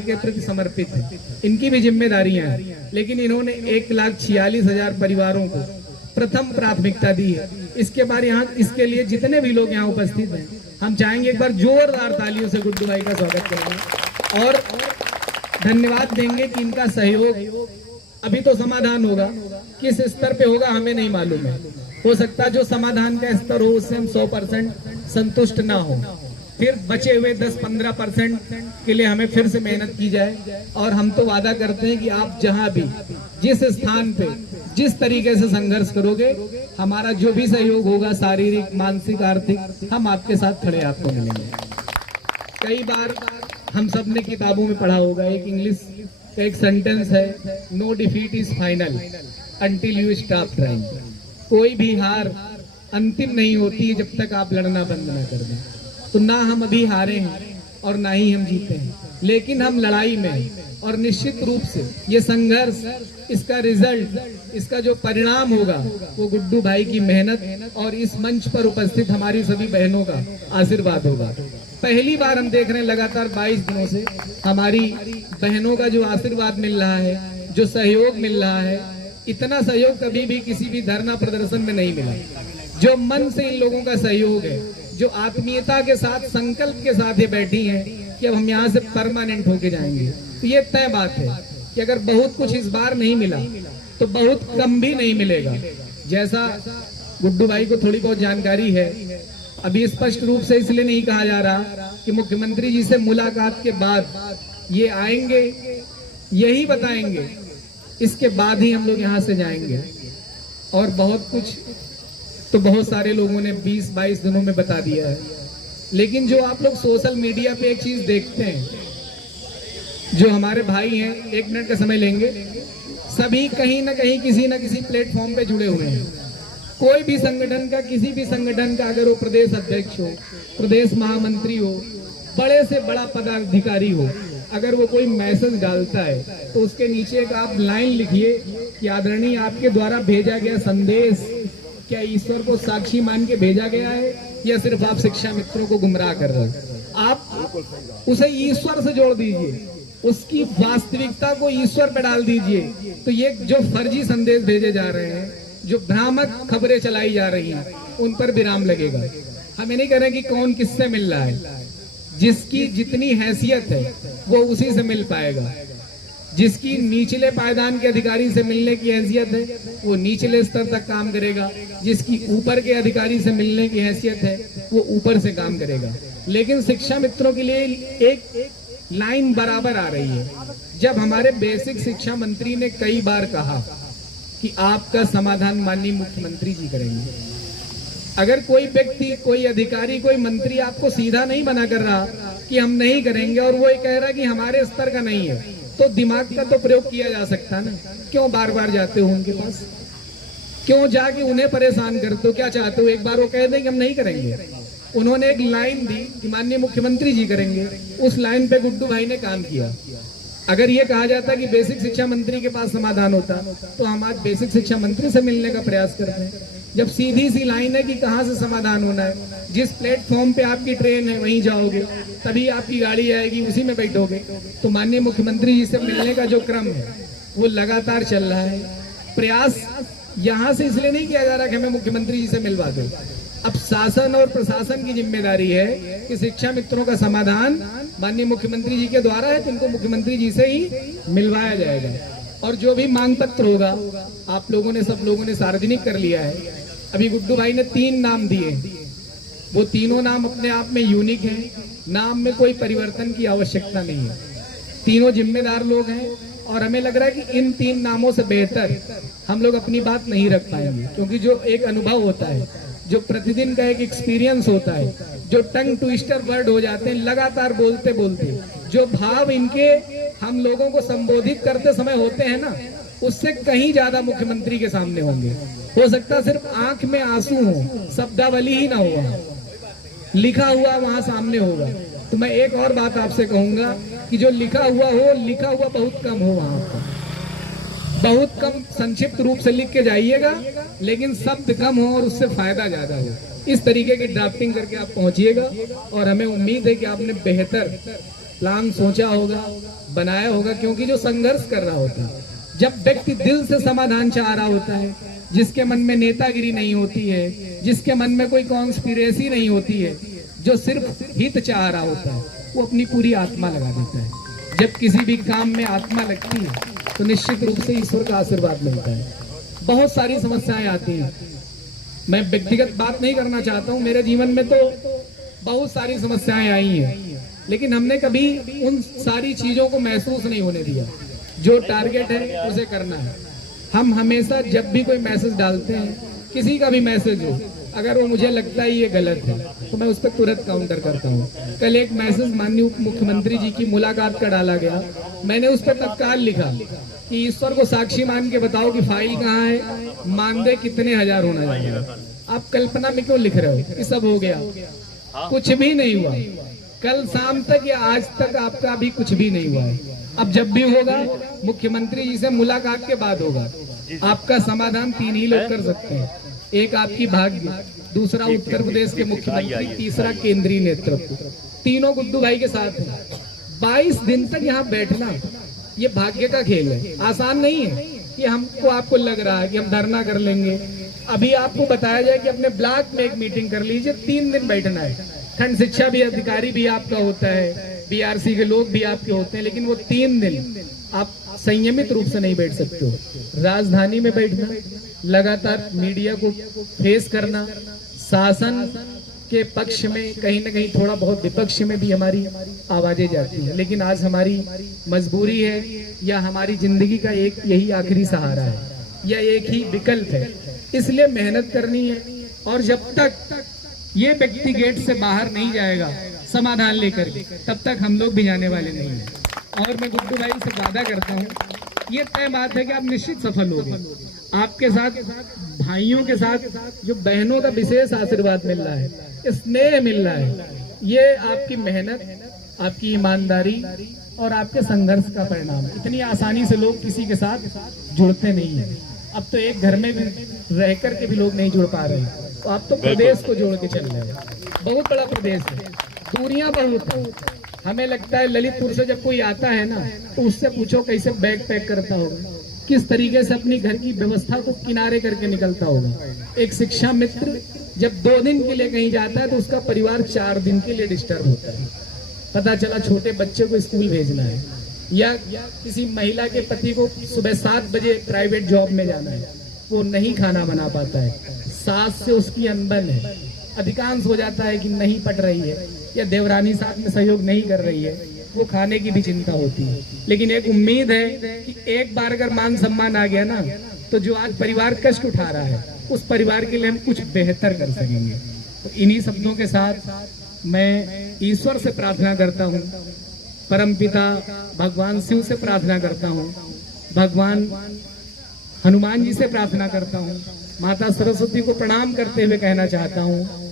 के प्रति समर्पित है, इनकी भी जिम्मेदारियां हैं, लेकिन इन्होंने 1,46,000 परिवारों को प्रथम प्राथमिकता दी है। इसके बाद यहाँ इसके लिए जितने भी लोग यहाँ उपस्थित हैं, हम चाहेंगे एक बार जोरदार तालियों से गुड्डू भाई का स्वागत करेंगे और धन्यवाद देंगे कि इनका सहयोग अभी तो समाधान होगा, किस स्तर पे होगा हमें नहीं मालूम है। हो सकता है जो समाधान का स्तर हो उससे हम 100% संतुष्ट ना हो, फिर बचे हुए 10-15% के लिए हमें फिर से मेहनत की जाए। और हम तो वादा करते हैं कि आप जहां भी जिस स्थान पे जिस तरीके से संघर्ष करोगे, हमारा जो भी सहयोग होगा शारीरिक मानसिक आर्थिक, हम आपके साथ खड़े आपको मिलेंगे। कई बार हम सब ने किताबों में पढ़ा होगा, एक इंग्लिश का एक सेंटेंस है, no defeat is final until you stop trying. कोई भी हार अंतिम नहीं होती है जब तक आप लड़ना बंद ना कर दें। तो ना हम अभी हारे हैं और ना ही हम जीते हैं, लेकिन हम लड़ाई में हैं। और निश्चित रूप से ये संघर्ष, इसका रिजल्ट, इसका जो परिणाम होगा वो गुड्डू भाई की मेहनत और इस मंच पर उपस्थित हमारी सभी बहनों का आशीर्वाद होगा। पहली बार हम देख रहे हैं लगातार 22 दिनों से हमारी बहनों का जो आशीर्वाद मिल रहा है, जो सहयोग मिल रहा है, इतना सहयोग कभी भी किसी भी धरना प्रदर्शन में नहीं मिला। जो मन से इन लोगों का सहयोग है, जो आत्मीयता के साथ संकल्प के साथ ये बैठी हैं कि अब हम यहाँ से परमानेंट होके जाएंगे, तो ये तय बात है कि अगर बहुत कुछ इस बार नहीं मिला तो बहुत कम भी नहीं मिलेगा। जैसा गुड्डू भाई को थोड़ी बहुत जानकारी है, अभी स्पष्ट रूप से इसलिए नहीं कहा जा रहा कि मुख्यमंत्री जी से मुलाकात के बाद ये आएंगे, यही बताएंगे, इसके बाद ही हम लोग यहाँ से जाएंगे। और बहुत कुछ तो बहुत सारे लोगों ने 20-22 दिनों में बता दिया है, लेकिन जो आप लोग सोशल मीडिया पे एक चीज देखते हैं, जो हमारे भाई हैं, 1 मिनट का समय लेंगे, सभी कहीं ना कहीं किसी ना किसी प्लेटफॉर्म पे जुड़े हुए हैं। कोई भी संगठन का, किसी भी संगठन का, अगर वो प्रदेश अध्यक्ष हो, प्रदेश महामंत्री हो, बड़े से बड़ा पदाधिकारी हो, अगर वो कोई मैसेज डालता है तो उसके नीचे एक आप लाइन लिखिए कि आदरणीय आपके द्वारा भेजा गया संदेश क्या ईश्वर को साक्षी मान के भेजा गया है या सिर्फ आप शिक्षा मित्रों को गुमराह कर रहे हैं। आप उसे ईश्वर से जोड़ दीजिए, उसकी वास्तविकता को ईश्वर पे डाल दीजिए, तो ये जो फर्जी संदेश भेजे जा रहे हैं, जो भ्रामक खबरें चलाई जा रही हैं, उन पर विराम लगेगा। हमें नहीं कह रहे कि कौन किससे मिल रहा है, जिसकी जितनी हैसियत है वो उसी से मिल पाएगा। जिसकी निचले पायदान के अधिकारी से मिलने की हैसियत है वो निचले स्तर तक काम करेगा, जिसकी ऊपर के अधिकारी से मिलने की हैसियत है वो ऊपर से काम करेगा। लेकिन शिक्षा मित्रों के लिए एक लाइन बराबर आ रही है। जब हमारे बेसिक शिक्षा मंत्री ने कई बार कहा कि आपका समाधान माननीय मुख्यमंत्री जी करेंगे, अगर कोई व्यक्ति, कोई अधिकारी, कोई मंत्री आपको सीधा नहीं मना कर रहा कि हम नहीं करेंगे और वो ये कह रहा कि हमारे स्तर का नहीं है, तो दिमाग का तो प्रयोग किया जा सकता ना। क्यों बार बार जाते हो उनके पास, क्यों जाके उन्हें परेशान करते हो? क्या चाहते हो? एक बार वो कह दें कि हम नहीं करेंगे। उन्होंने एक लाइन दी कि माननीय मुख्यमंत्री जी करेंगे, उस लाइन पे गुड्डू भाई ने काम किया। अगर ये कहा जाता कि बेसिक शिक्षा मंत्री के पास समाधान होता तो हम आज बेसिक शिक्षा मंत्री से मिलने का प्रयास करते हैं। जब सीधी सी लाइन है कि कहाँ से समाधान होना है, जिस प्लेटफॉर्म पे आपकी ट्रेन है वहीं जाओगे, तभी आपकी गाड़ी आएगी, उसी में बैठोगे। तो माननीय मुख्यमंत्री जी से मिलने का जो क्रम है वो लगातार चल रहा है। प्रयास यहाँ से इसलिए नहीं किया जा रहा कि हमें मुख्यमंत्री जी से मिलवा दो। अब शासन और प्रशासन की जिम्मेदारी है कि शिक्षा मित्रों का समाधान माननीय मुख्यमंत्री जी के द्वारा है, तो इनको मुख्यमंत्री जी से ही मिलवाया जाएगा। और जो भी मांग पत्र होगा आप लोगों ने, सब लोगों ने सार्वजनिक कर लिया है। अभी गुड्डू भाई ने 3 नाम दिए, वो तीनों नाम अपने आप में यूनिक हैं, नाम में कोई परिवर्तन की आवश्यकता नहीं है। तीनों जिम्मेदार लोग हैं और हमें लग रहा है कि इन 3 नामों से बेहतर हम लोग अपनी बात नहीं रख पाएंगे, क्योंकि जो एक अनुभव होता है, जो प्रतिदिन का एक एक्सपीरियंस होता है, जो टंग ट्विस्टर वर्ड हो जाते हैं लगातार बोलते बोलते, जो भाव इनके हम लोगों को संबोधित करते समय होते हैं ना, उससे कहीं ज्यादा मुख्यमंत्री के सामने होंगे। हो सकता सिर्फ आंख में आंसू हो, शब्दावली ही ना हो, लिखा हुआ वहां सामने होगा। तो मैं एक और बात आपसे कहूंगा कि जो लिखा हुआ हो, लिखा हुआ बहुत कम हो, वहां पर बहुत कम संक्षिप्त रूप से लिख के जाइएगा, लेकिन शब्द कम हो और उससे फायदा ज्यादा हो। इस तरीके की ड्राफ्टिंग करके आप पहुंचिएगा और हमें उम्मीद है कि आपने बेहतर प्लान सोचा होगा, बनाया होगा, क्योंकि जो संघर्ष कर रहा होता है, जब व्यक्ति दिल से समाधान चाह रहा होता है, जिसके मन में नेतागिरी नहीं होती है, जिसके मन में कोई कॉन्स्पिरेसी नहीं होती है, जो सिर्फ हित चाह रहा होता है, वो अपनी पूरी आत्मा लगा देता है। जब किसी भी काम में आत्मा लगती है तो निश्चित रूप से ईश्वर का आशीर्वाद मिलता है। बहुत सारी समस्याएं आती हैं, मैं व्यक्तिगत बात नहीं करना चाहता हूँ, मेरे जीवन में तो बहुत सारी समस्याएं आई हैं, लेकिन हमने कभी उन सारी चीजों को महसूस नहीं होने दिया। जो टारगेट है उसे करना है। हम हमेशा जब भी कोई मैसेज डालते हैं, किसी का भी मैसेज हो, अगर वो मुझे लगता है ये गलत है तो मैं उस पर तुरंत काउंटर करता हूँ। कल एक मैसेज माननीय उप मुख्यमंत्री जी की मुलाकात का डाला गया, मैंने उस पर तत्काल लिखा कि ईश्वर को साक्षी मान के बताओ कि फाइल कहाँ है, मानदेय कितने हजार होना चाहिए। आप कल्पना में क्यों लिख रहे हो कि सब हो गया? कुछ भी नहीं हुआ। कल शाम तक या आज तक आपका भी कुछ भी नहीं हुआ है। अब जब भी होगा मुख्यमंत्री जी से मुलाकात के बाद होगा। आपका समाधान 3 ही लोग कर सकते हैं, एक आपकी भाग्य, दूसरा उत्तर प्रदेश के मुख्यमंत्री, तीसरा केंद्रीय नेतृत्व। तीनों गुड्डू भाई के साथ हैं। 22 दिन तक यहाँ बैठना ये भाग्य का खेल है, आसान नहीं है कि हमको आपको लग रहा है कि हम धरना कर लेंगे। अभी आपको बताया जाए कि अपने ब्लॉक में एक मीटिंग कर लीजिए, 3 दिन बैठना है। खंड शिक्षा भी अधिकारी भी आपका होता है, बीआरसी के लोग भी आपके होते हैं, लेकिन वो 3 दिन आप संयमित रूप से नहीं बैठ सकते हो। राजधानी में बैठना, लगातार मीडिया को फेस करना, शासन के पक्ष में कहीं ना कहीं थोड़ा बहुत विपक्ष में भी हमारी आवाजें जाती हैं, लेकिन आज हमारी मजबूरी है या हमारी जिंदगी का एक यही आखिरी सहारा है या एक ही विकल्प है, इसलिए मेहनत करनी है। और जब तक ये व्यक्ति गेट से बाहर नहीं जाएगा समाधान लेकर के, तब तक हम लोग भी जाने वाले नहीं हैं। और मैं गुड्डू भाई से वादा करता हूँ, ये तय बात है कि आप निश्चित सफल होंगे। आपके साथ भाइयों के साथ जो बहनों का विशेष आशीर्वाद मिल रहा है, स्नेह मिल रहा है, ये आपकी मेहनत, आपकी ईमानदारी और आपके संघर्ष का परिणाम। इतनी आसानी से लोग किसी के साथ जुड़ते नहीं है। अब तो एक घर में भी रह कर के भी लोग नहीं जुड़ पा रहे हैं, तो आप तो प्रदेश को जोड़ के चल रहे हैं। बहुत बड़ा प्रदेश है, दूरियां बहुत है। हमें लगता है ललितपुर से जब कोई आता है ना, तो उससे पूछो कैसे बैग पैक करता होगा, किस तरीके से अपनी घर की व्यवस्था को किनारे करके निकलता होगा। एक शिक्षा मित्र जब 2 दिन के लिए कहीं जाता है तो उसका परिवार 4 दिन के लिए डिस्टर्ब होता है। पता चला छोटे बच्चे को स्कूल भेजना है या किसी महिला के पति को सुबह 7 बजे प्राइवेट जॉब में जाना है, वो नहीं खाना बना पाता है, सास से उसकी अनबन है, अधिकांश हो जाता है कि नहीं पट रही है या देवरानी साथ में सहयोग नहीं कर रही है, वो खाने की भी चिंता होती है। लेकिन एक उम्मीद है कि एक बार अगर मान सम्मान आ गया ना, तो जो आज परिवार कष्ट उठा रहा है उस परिवार के लिए हम कुछ बेहतर कर सकेंगे। तो इन्हीं शब्दों के साथ मैं ईश्वर से प्रार्थना करता हूँ, परमपिता भगवान शिव से प्रार्थना करता हूँ, भगवान हनुमान जी से प्रार्थना करता हूँ, माता सरस्वती को प्रणाम करते हुए कहना चाहता हूँ